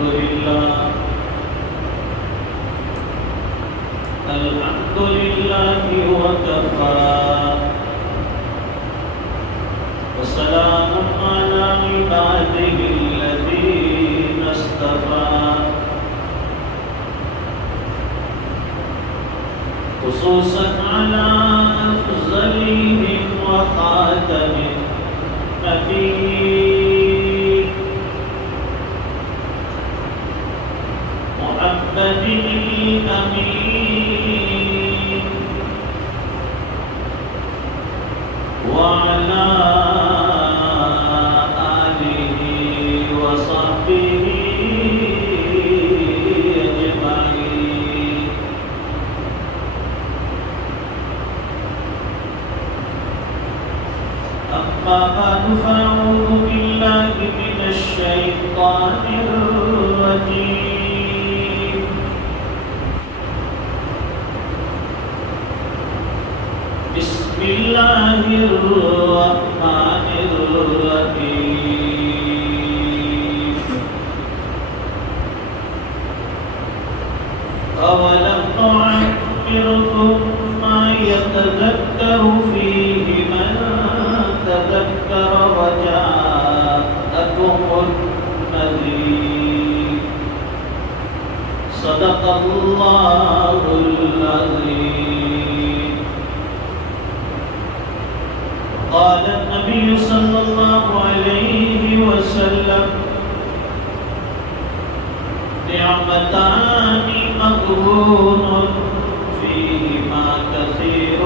الحمد لله وكفى وسلام على عباده الذين اصطفى خصوصا على أفضلهم وخاتم النبيين محمد الأمين وعلى آله وصحبه أجمعين. أما بعد فأعوذ بالله من الشيطان الرجيم. بسم الله الرحمن الرحيم. أولم نعمركم ما يتذكر فيه من تذكر وجاءكم النذير. صدق الله العظيم. قال النبي صلى الله عليه وسلم نعمتان مغبون فيهما كثير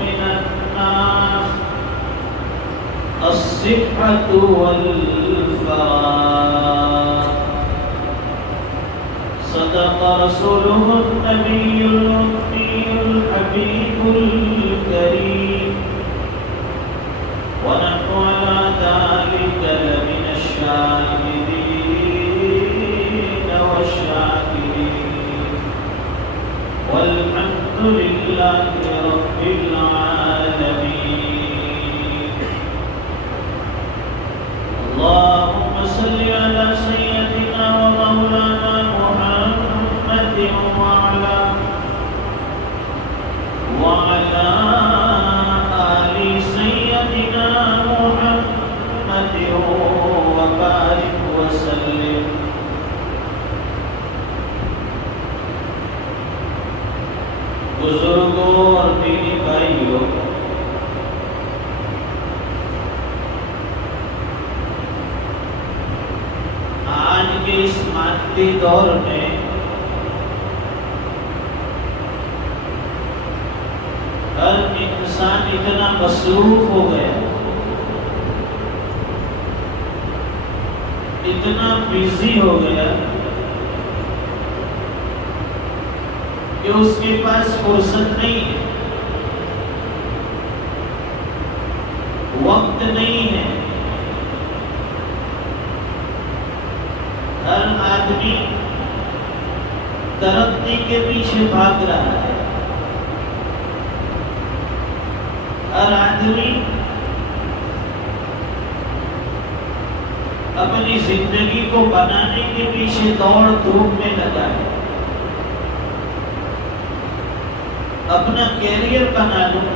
من الناس الصحة والفراغ. صدق رسوله النبي الأمي الحبيب الكريم ونحن على ذلك لمن الشاهدين والشاكرين والحمد لله رب العالمين. اللهم صل على سيدنا ومولانا محمد وعلى آل سيدنا محمد وبارك وسلم. بزرگوں اور دینی بھائیوں، آج کے اس مادی دور میں ہر انسان اتنا مصروف ہو گیا، اتنا بیزی ہو گیا کہ اس کے پاس فرصت نہیں ہے، وقت نہیں ہے. ہر آدمی ترقی کے پیچھے بھاگ رہا ہے. ہر آدمی اپنی زندگی کو بنانے کے پیچھے دوڑ دھوپ میں لگا ہے. اپنا کیریئر بنا لوں،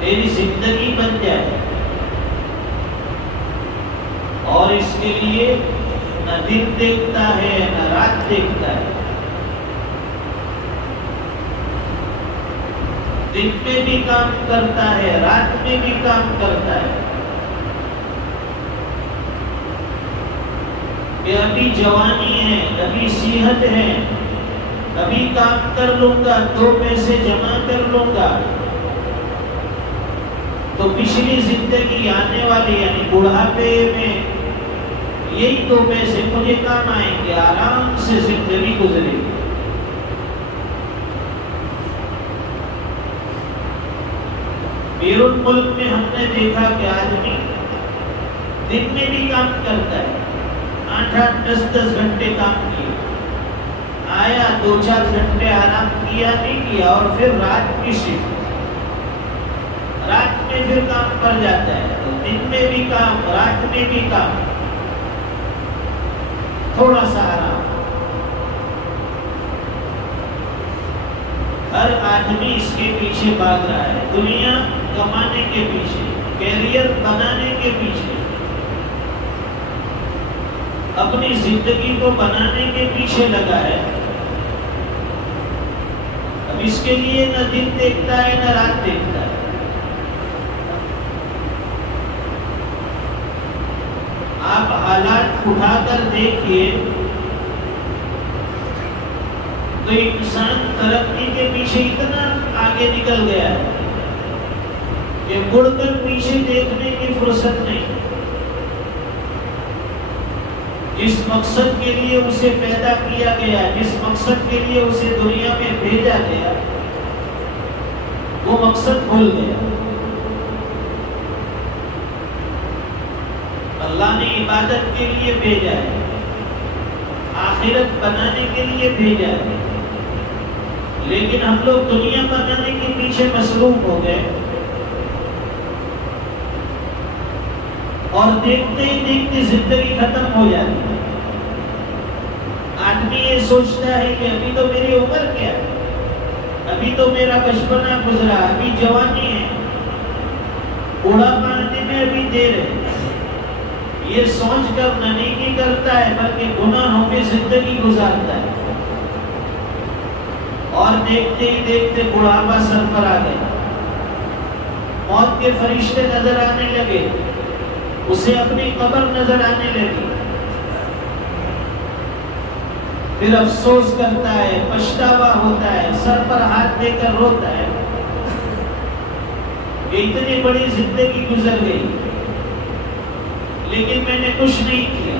میری زندگی بن جائے، اور اس کے لیے نہ دن دیکھتا ہے نہ رات دیکھتا ہے. دن میں بھی کام کرتا ہے، رات میں بھی کام کرتا ہے کہ ابھی جوانی ہے، ابھی صحت ہے، ابھی کام کر لوں گا، 2 پیسے جمع کر لوں گا تو پچھلی زندگی آنے والی یعنی بڑھاپے میں یہی 2 پیسے مجھے کام آئیں گے، آرام سے زندگی گزرے گی. بیرون ملک میں ہم نے دیکھا کہ آدمی دن میں بھی کام کرتا ہے، 8-8 10-10 گھنٹے کام کیے، آیا 2-4 گھنٹے آرام کیا نہیں کیا، اور پھر رات کی شفٹ، رات میں پھر کام پڑ جاتا ہے. تو دن میں بھی کام، رات میں بھی کام. تھوڑا سا آرام. ہر آدمی اس کے پیچھے بھاگ رہا ہے، دنیا کمانے کے پیچھے، کیریئر بنانے کے پیچھے، اپنی زندگی کو بنانے کے پیچھے لگا ہے. اب اس کے لیے نہ دن دیکھتا ہے نہ رات دیکھتا ہے. آپ حالات اٹھا کر دیکھیے تو انسان ترقی کے پیچھے اتنا آگے نکل گیا ہے کہ مڑ کر پیچھے دیکھنے کی فرصت نہیں. جس مقصد کے لیے اسے پیدا کیا گیا، جس مقصد کے لیے اسے دنیا میں بھیجا گیا، وہ مقصد بھول گیا. اللہ نے عبادت کے لیے بھیجا ہے، آخرت بنانے کے لیے بھیجا ہے، لیکن ہم لوگ دنیا بنانے کے پیچھے مصروف ہو گئے اور دیکھتے ہی دیکھتے زندگی ختم ہو جاتی ہے. آدمی یہ سوچتا ہے کہ ابھی تو میری عمر کیا ہے، ابھی تو میرا بچپنا گزرا، ابھی جوانی ہے، بوڑھاپا آنے میں ابھی دیر ہے. یہ سوچ کر نہ نیکی کرتا ہے بلکہ گناہوں میں زندگی گزارتا ہے، اور دیکھتے ہی دیکھتے بڑھاپا سر پر آ گیا. موت کے فرشتے نظر آنے لگے، اسے اپنی قبر نظر آنے لگی. پھر افسوس کرتا ہے، پچھتاوا ہوتا ہے، سر پر ہاتھ دے کر روتا ہے کہ اتنی بڑی زندگی گزر گئی لیکن میں نے کچھ نہیں کیا.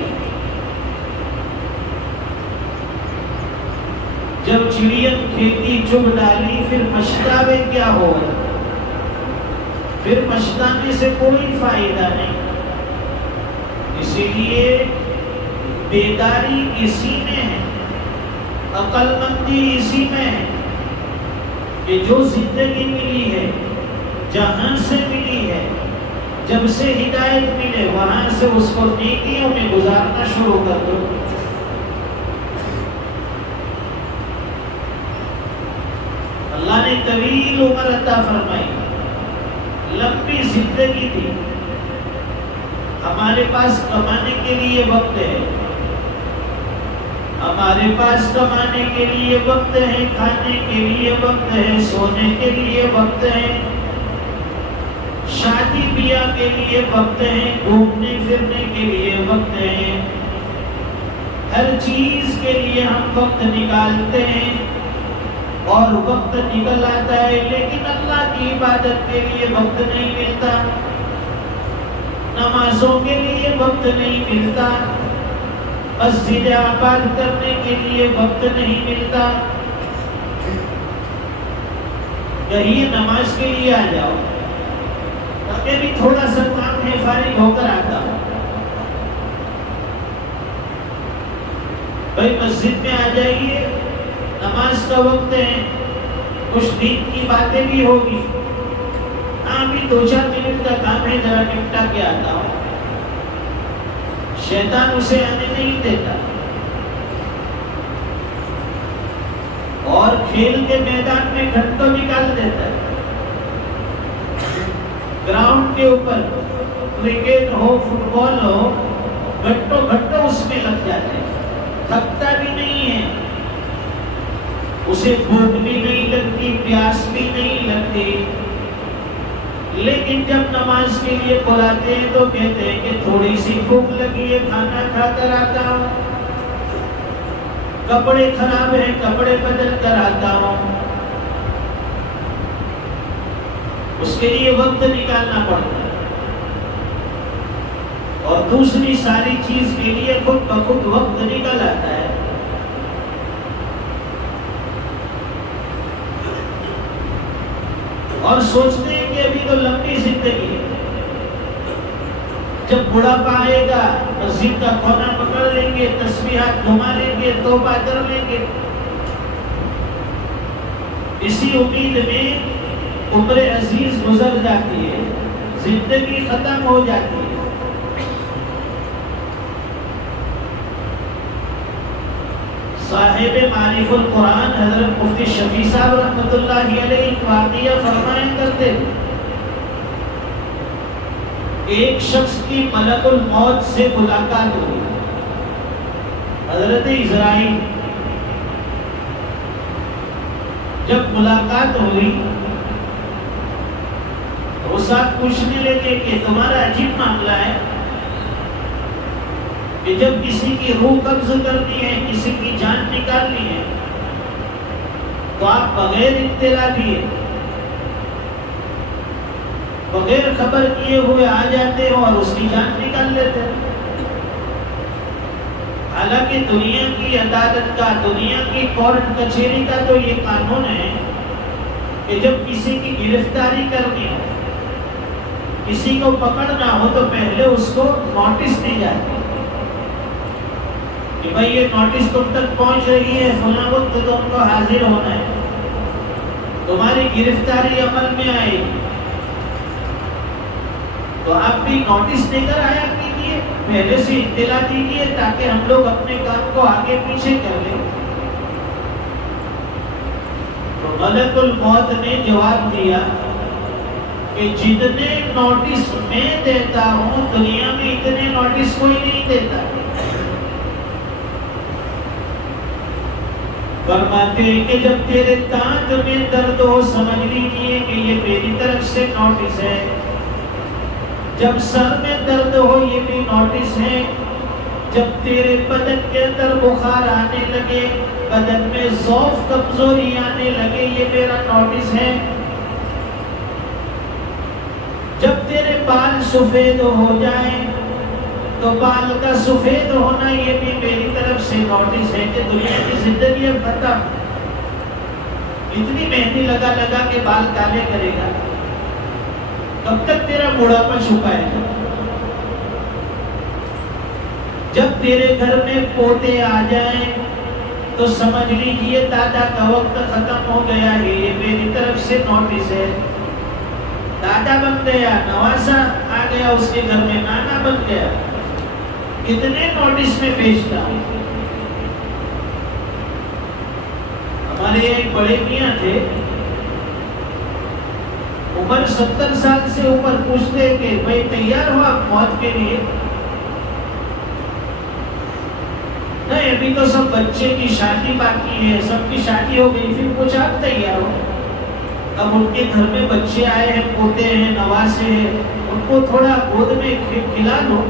جب چڑین کھیتی چگ ڈالی پھر پچھتاوے کیا ہو گئے، پھر پچھتانے سے کوئی فائدہ نہیں. اسی لیے بیداری اسی میں ہے، عقل مندی اسی میں ہے کہ جو زندگی ملی ہے، جہاں سے ملی ہے، جب سے ہدایت ملے وہاں سے اس کو نیکیوں میں گزارنا شروع کر دو. اللہ نے طویل عمر عطا فرمائی، لمبی زندگی دی. ہمارے پاس کمانے کے لیے وقت ہے، ہمارے پاس کمانے کے لیے وقت ہے، کھانے کے لیے وقت ہے، سونے کے لیے وقت ہے، شادی بیاہ کے لیے وقت ہے، گھومنے پھرنے کے لیے وقت ہے. ہر چیز کے لیے ہم وقت نکالتے ہیں اور وقت نکل آتا ہے، لیکن اللہ کی عبادت کے لیے وقت نہیں ملتا، نمازوں کے لیے وقت نہیں ملتا، مسجد آباد کرنے کے لیے وقت نہیں ملتا. کہیں نماز کے لیے آ جاؤ، ہمیں بھی تھوڑا سا کام ہے، فارغ ہو کر آتا ہوں. بھائی مسجد میں آ جائیے، نماز کا وقت ہے، کچھ دین کی باتیں بھی ہوگی. ہاں بھی 2-4 منٹ کا کام ہے، ذرا نپٹا کے آتا ہوں. شیطان اسے آنے نہیں دیتا اور کھیل کے میدان میں گھنٹوں نکال دیتا ہے. گراؤنڈ کے اوپر کرکٹ ہو، فٹ بال ہو، گھنٹوں گھنٹوں اس میں لگ جاتے ہیں، تھکتا بھی نہیں ہے، اسے بھوک بھی نہیں لگتی، پیاس بھی نہیں لگتی. لیکن جب نماز کے لیے بلاتے ہیں تو کہتے ہیں کہ تھوڑی سی بھوک لگی ہے، کھانا کھا کر آتا ہوں، کپڑے خراب ہیں، کپڑے بدل کر آتا ہوں. اس کے لیے وقت نکالنا پڑتا ہے اور دوسری ساری چیز کے لیے خود بخود وقت نکل آتا ہے. اور سوچتے ہیں کہ ابھی تو لمبی زندگی ہے، جب بڑھاپا آئے گا مسجد کا کونا پکڑ لیں گے، تسبیحات گھما لیں گے، توبہ کر لیں گے. اسی امید میں عمر عزیز گزر جاتی ہے، زندگی ختم ہو جاتی ہے. صاحب معرف القرآن حضرت مفتی شفیع صاحب رحمۃ اللہ علیہ ایک واقعہ فرمایا کرتے تھے. ایک شخص کی ملک الموت سے ملاقات ہوئی. حضرت اسرائیل جب ملاقات ہوئی وہ ساتھ پوچھنے لگے کہ تمہارا عجیب معاملہ ہے کہ جب کسی کی روح قبض کرنی ہے، کسی کی جان نکالنی ہے، تو آپ بغیر اطلاع دیے، بغیر خبر کیے ہوئے آ جاتے ہو اور اس کی جان نکال لیتے ہیں. حالانکہ دنیا کی عدالت کا، دنیا کی کورٹ کچہری کا تو یہ قانون ہے کہ جب کسی کی گرفتاری کرنی ہو، کسی کو پکڑنا ہو، تو پہلے اس کو نوٹس دی جاتی ہے کہ بھائی یہ نوٹس تم تک پہنچ رہی ہے، فلاں وقت تم کو حاضر ہونا ہے، تمہاری گرفتاری عمل میں آئے گی. تو آپ بھی نوٹس لے کر آیا کیجیے، پہلے سے اطلاع دیجیے تاکہ ہم لوگ اپنے کام کو آگے پیچھے کر لیں. تو ملک الموت نے جواب دیا کہ جتنے نوٹس میں دیتا ہوں دنیا میں اتنے نوٹس کوئی نہیں دیتا. فرماتے ہیں کہ جب تیرے دانت میں درد ہو سمجھ لیجیے کہ یہ میری طرف سے نوٹس ہے. جب سر میں درد ہو یہ بھی نوٹس ہے. جب تیرے بدن کے اندر بخار آنے لگے، بدن میں ضعف کمزوری آنے لگے، یہ میرا نوٹس ہے. جب تیرے بال سفید ہو جائیں تو بال کا سفید ہونا یہ بھی میری طرف سے نوٹس ہے کہ دنیا کی زندگی اب ختم. اتنی مہندی لگا لگا کے بال کالے کرے گا، کب تک تیرا بڑھاپا چھپائے گا؟ جب تیرے گھر میں پوتے آ جائیں تو سمجھ لیجیے دادا کا وقت ختم ہو گیا ہے، یہ میری طرف سے نوٹس ہے. دادا بن گیا، نواسا آ گیا اس کے گھر میں، نانا بن گیا. کتنے نوٹس میں بھیجتا ہوں. ہمارے ایک بڑے میاں تھے، عمر 70 سال سے اوپر، پوچھتے کہ بھائی تیار ہو آپ موت کے لیے؟ نہیں، ابھی تو سب بچے کی شادی باقی ہے، سب کی شادی ہو گئی. پھر پوچھا آپ تیار ہو؟ اب ان کے گھر میں بچے آئے ہیں، پوتے ہیں، نواسے ہیں، ان کو تھوڑا گود میں کھلا دو،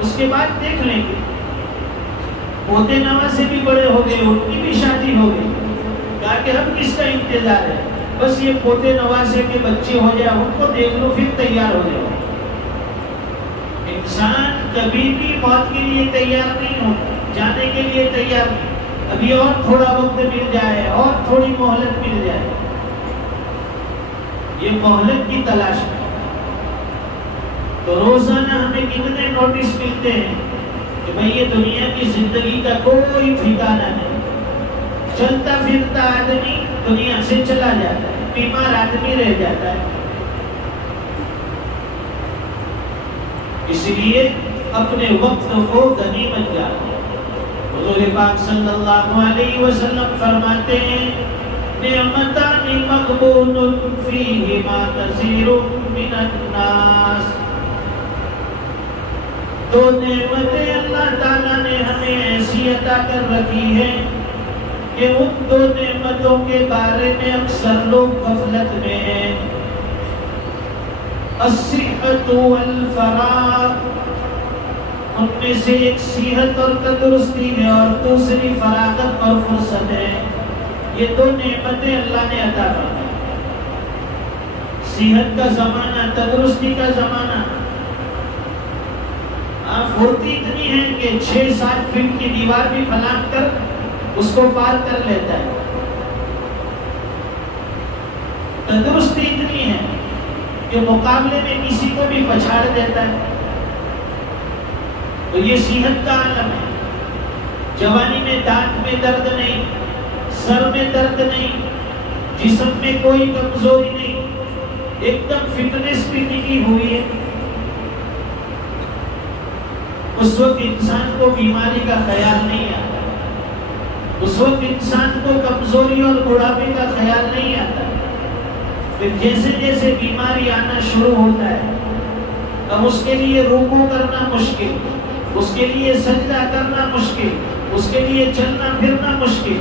اس کے بعد دیکھ لیں گے. پوتے نواسے بھی بڑے ہو گئے، ان کی بھی شادی ہو گئی. کہا کہ اب کس کا انتظار ہے، بس یہ پوتے نواسے کے بچے ہو جائے، ان کو دیکھ لو پھر تیار ہو جاؤ. انسان کبھی بھی موت کے لیے تیار نہیں ہوتا، جانے کے لیے تیار نہیں. ابھی اور تھوڑا وقت مل جائے، اور تھوڑی مہلت مل جائے. یہ مہلت کی تلاش میں. تو روزانہ ہمیں کتنے نوٹس ملتے ہیں کہ بھئی یہ دنیا کی زندگی کا کوئی ٹھکانہ نہیں. چلتا پھرتا آدمی دنیا سے چلا جاتا ہے، بیمار آدمی رہ جاتا ہے. اس لیے اپنے وقت کو غنیمت جانو. حضور پاک صلی اللہ علیہ وسلم فرماتے ہیں نعمتان مغبون فیہما کثیر من الناس. دو نعمتیں اللہ تعالیٰ نے ہمیں ایسی عطا کر رکھی ہیں کہ ان دو نعمتوں کے بارے میں اکثر لوگ غفلت میں ہیں. الصحت والفراغ، ان میں سے ایک صحت اور تندرستی ہے اور دوسری فراغت اور فرصت ہے. یہ دو نعمتیں اللہ نے عطا فرمائی. صحت کا زمانہ، تندرستی کا زمانہ. پھرتی اتنی ہے کہ 6-7 فٹ کی دیوار بھی پھلانگ کر اس کو پار کر لیتا ہے. تندرستی اتنی ہے کہ مقابلے میں کسی کو بھی پچھاڑ دیتا ہے. تو یہ صحت کا عالم ہے. جوانی میں دانت میں درد نہیں، سر میں درد نہیں، جسم میں کوئی کمزوری نہیں، ایک دم فٹنس بھی ٹکی ہوئی ہے. اس وقت انسان کو بیماری کا خیال نہیں آتا. اس وقت انسان کو کمزوری اور بڑھاپے کا خیال نہیں آتا. پھر جیسے جیسے بیماری آنا شروع ہوتا ہے اب اس کے لیے رکوع کرنا مشکل، اس کے لیے سجدہ کرنا مشکل، اس کے لیے چلنا پھرنا مشکل.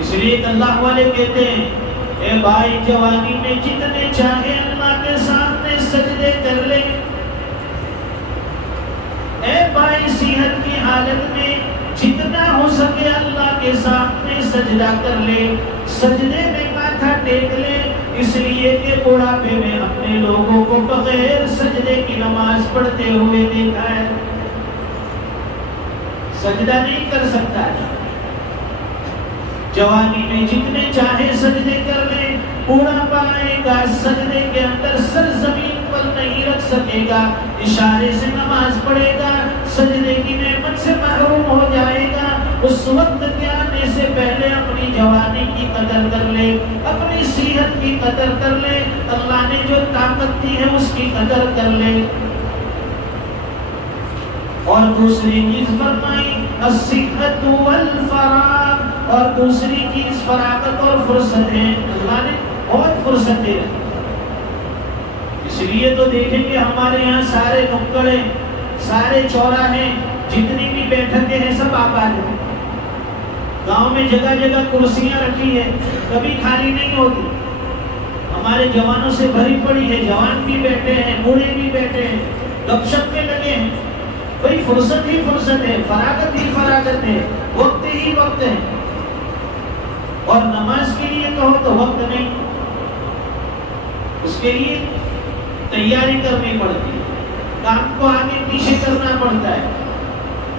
اس لیے اللہ والے کہتے ہیں اے بھائی جوانی میں جتنے چاہے اللہ کے سامنے سجدے کر لے. اے بھائی صحت کی حالت میں جتنا ہو سکے اللہ کے سامنے سجدہ کر لے، سجدے میں ماتھا ٹیک لے. اس لیے کہ بڑھاپے میں اپنے لوگوں کو بغیر سجدے کی نماز پڑھتے ہوئے دیکھا ہے. سجدہ نہیں کر سکتا ہے. جوانی میں جتنے چاہے سجدے کر لے، بوڑھاپا آئے گا سجدے کے اندر سر زمین پر نہیں رکھ سکے گا، اشارے سے نماز پڑھے گا، سجدے کی نعمت سے محروم ہو جائے گا. اس وقت کے آنے سے پہلے اپنی جوانی کی قدر کر لے، اپنی صحت کی قدر کر لے، اللہ نے جو طاقت دی ہے اس کی قدر کر لے. اور دوسری چیز فرمائی الصحت والفراغ، اور دوسری چیز فراغت اور فرصت ہے. اللہ نے بہت فرصت دے رہی. اس لیے تو دیکھیں گے ہمارے یہاں سارے نکڑے، سارے چوراہے، جتنی بھی بیٹھکیں ہیں سب آباد ہیں. گاؤں میں جگہ جگہ کرسیاں رکھی ہے، کبھی خالی نہیں ہوتی. ہمارے جوانوں سے بھری پڑی ہے، جوان بھی بیٹھے ہیں، بوڑھے بھی بیٹھے ہیں، گپ شپ میں لگے ہیں. بھئی فرصت ہی فرصت ہے، فراغت ہی فراغت ہے، وقت ہی وقت ہے. اور نماز کے لیے کہو تو وقت نہیں، اس کے لیے تیاری کرنی پڑتی ہے، کام کو آگے پیچھے کرنا پڑتا ہے،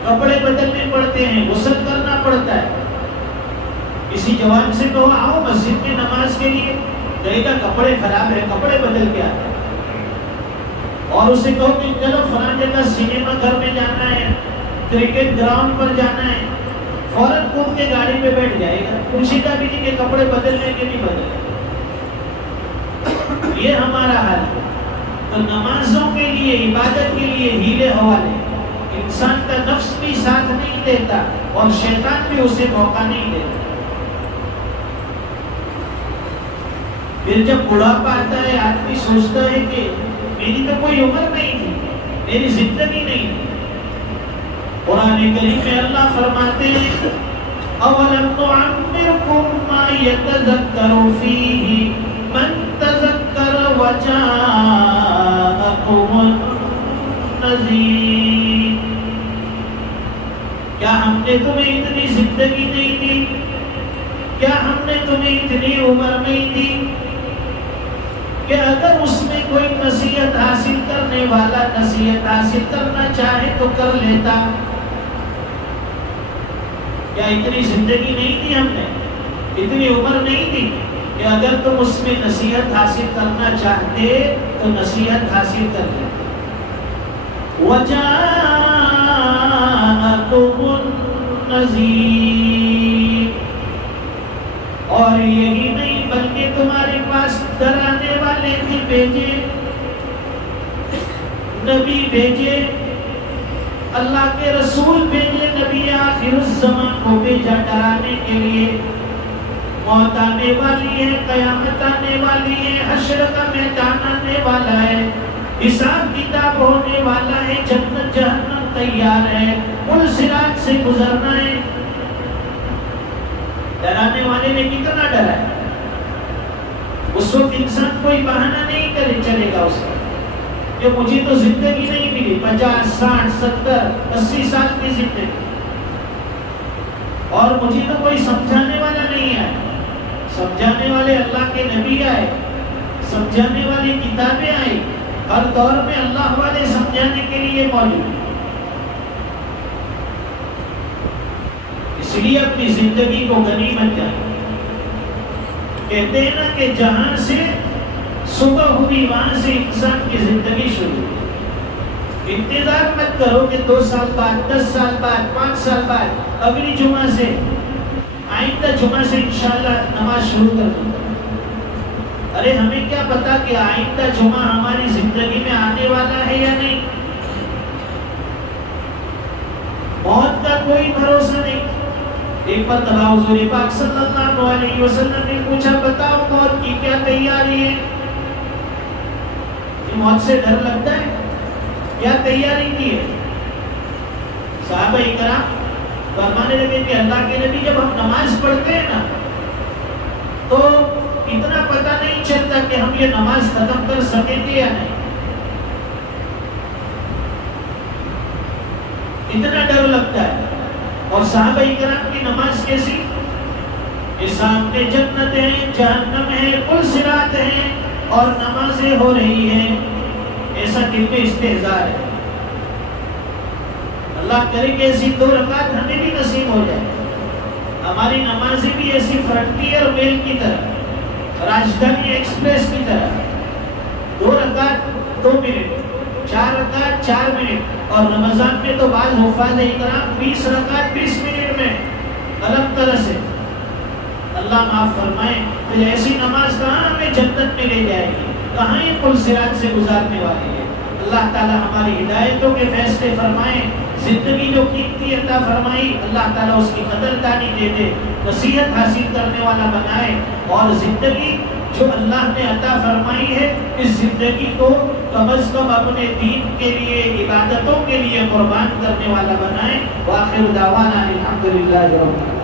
کپڑے بدلنے پڑتے ہیں، غسل کرنا پڑتا ہے. کسی جوان سے کہو آؤ مسجد میں نماز کے لیے، کہے گا کپڑے خراب ہے، کپڑے بدل کے آتا ہے. اور اسے کہو کہ چلو فلاں جگہ سینما گھر میں جانا ہے، کرکٹ گراؤنڈ پر جانا ہے، فوراً کود کے گاڑی پہ بیٹھ جائے گا، پوچھے گا بھی نہیں کہ کپڑے بدلنے کے نہیں بدلے. یہ ہمارا حال ہے. تو نمازوں کے لیے، عبادت کے لیے ہیلے حوالے. انسان کا نفس بھی ساتھ نہیں دیتا اور شیطان بھی اسے موقع نہیں دیتا. پھر جب بڑھاپا آتا ہے آدمی سوچتا ہے کہ میری تو کوئی عمر نہیں تھی، میری زندگی نہیں تھی. قرآن کریم میں اللہ فرماتے ہیں اولم نعمرکم ما یتذکر فیہ من تذکر وجاءکم النذیر. کیا ہم نے تمہیں اتنی زندگی نہیں دی؟ کیا ہم نے تمہیں اتنی عمر نہیں دی کہ اگر اس میں کوئی نصیحت حاصل کرنے والا نصیحت حاصل کرنا چاہے تو کر لیتا؟ کیا اتنی زندگی نہیں دی ہم نے، اتنی عمر نہیں دی کہ اگر تم اس میں نصیحت حاصل کرنا چاہتے تو نصیحت حاصل کر لیتے؟ وَجَاءَكُمُ النَّذِيرُ. اور یہی نہیں بلکہ تمہارے پاس ڈرانے والے بھی بھیجے، نبی بھیجے، اللہ کے رسول بھیجے، نبی آخر الزمان کو بھیجا ڈرانے کے لیے. موت آنے والی ہے، قیامت آنے والی ہے، حشر کا میدان آنے والا ہے، حساب کتاب ہونے والا ہے، جنت جہنم تیار ہے، پل صراط سے گزرنا ہے. ڈرانے والے نے کتنا ڈرا ہے. اس وقت انسان کوئی بہانہ نہیں کرے چلے گا اس کا کہ مجھے تو زندگی نہیں ملی، 50 60 70 80 سال کی زندگی، اور مجھے تو کوئی سمجھانے والا نہیں ہے. سمجھانے والے اللہ کے نبی آئے، سمجھانے والی کتابیں آئی، ہر دور میں اللہ والے سمجھانے کے لیے موجود ہیں. اس لیے اپنی زندگی کو غنیمت جانیں. کہتے ہیں نا کہ جہاں سے صبح ہوئی وہاں سے انسان کی زندگی شروع ہوئی. انتظار مت کرو کہ 2 سال بعد، 10 سال بعد، 5 سال بعد، اگلی جمعہ سے، آئندہ جمعہ سے انشاءاللہ نماز شروع کر دوں. ارے ہمیں کیا پتا کہ آئندہ جمعہ ہماری زندگی میں آنے والا ہے یا نہیں. کوئی بھروسہ نہیں. ایک مرتبہ حضور پاک صلی اللہ علیہ وسلم نے پوچھا بتاؤ موت کی کیا تیاری ہے؟ موت سے ڈر لگتا ہے؟ کیا تیاری کی ہے؟ صحابہ اکرام فرمانے لگے کہ اللہ کے نبی جب ہم نماز پڑھتے ہیں نا تو اتنا پتہ نہیں چلتا کہ ہم یہ نماز ختم کر سکیں گے یا نہیں. اتنا ڈر لگتا ہے. اور صحابہ کرام کی نماز کیسی؟ یہ سامنے جنت ہے، جہنم ہے، پل صراط ہے اور نمازیں ہو رہی ہیں. ایسا دل میں استہزاء ہے. اللہ کرے کہ ایسی 2 رکعت ہمیں بھی نصیب ہو جائے. ہماری نمازیں بھی ایسی فرنٹیئر میل کی طرح، راجدھانی ایکسپریس کی طرح 2 رکعت 2 منٹ، 4 رکعت 4 منٹ. اور رمضان میں تو بعض حفاظ اکرام 20 رکعت 20 منٹ میں الگ طرح سے. اللہ معاف فرمائے. پھر ایسی نماز کہاں ہمیں جنت میں لے جائے گی؟ کہاں یہ پل صراط سے گزارنے والی ہے؟ اللہ تعالی ہماری ہدایتوں کے فیصلے فرمائیں. زندگی جو قیمتی عطا فرمائی اللہ تعالیٰ اس کی قدر دانی دے دے، نصیحت حاصل کرنے والا بنائے. اور زندگی جو اللہ نے عطا فرمائی ہے اس زندگی کو کم از کم اپنے دین کے لیے، عبادتوں کے لیے قربان کرنے والا بنائے. وآخر دعوانا الحمدللہ رب العالمین.